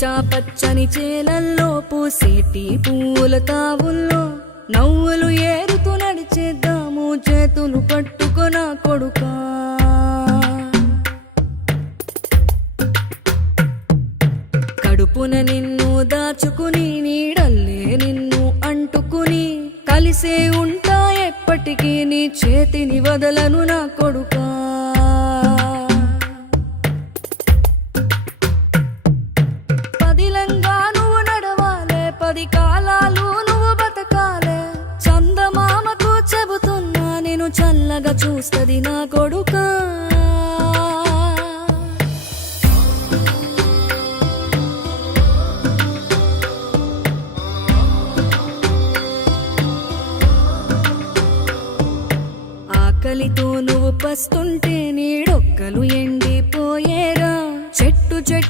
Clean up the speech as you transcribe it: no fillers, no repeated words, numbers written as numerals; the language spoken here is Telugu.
పచ్చా పచ్చని చేలల్లో పూసేటి పూల తావుల్లో నవ్వులు ఏరుతూ నడిచేద్దాము చేతులు పట్టుకొన కొడుకా. కడుపున నిన్ను దాచుకుని నీడల్లే నిన్ను అంటుకుని కలిసే ఉంటా ఎప్పటికీ నీ చేతిని వదలను నా కొడుకా. పదిలంగా నువ్వు నడవాలే, 10 కాలాలు నువ్వు బతకాలే. చందమామకు చెబుతున్నా నేను చల్లగా చూస్తది నా కొడుకా. ఆకలితో నువ్వు పస్తుంటే నీడొక్కలు ఎండిపోయేరా. చెట్టు చెట్టు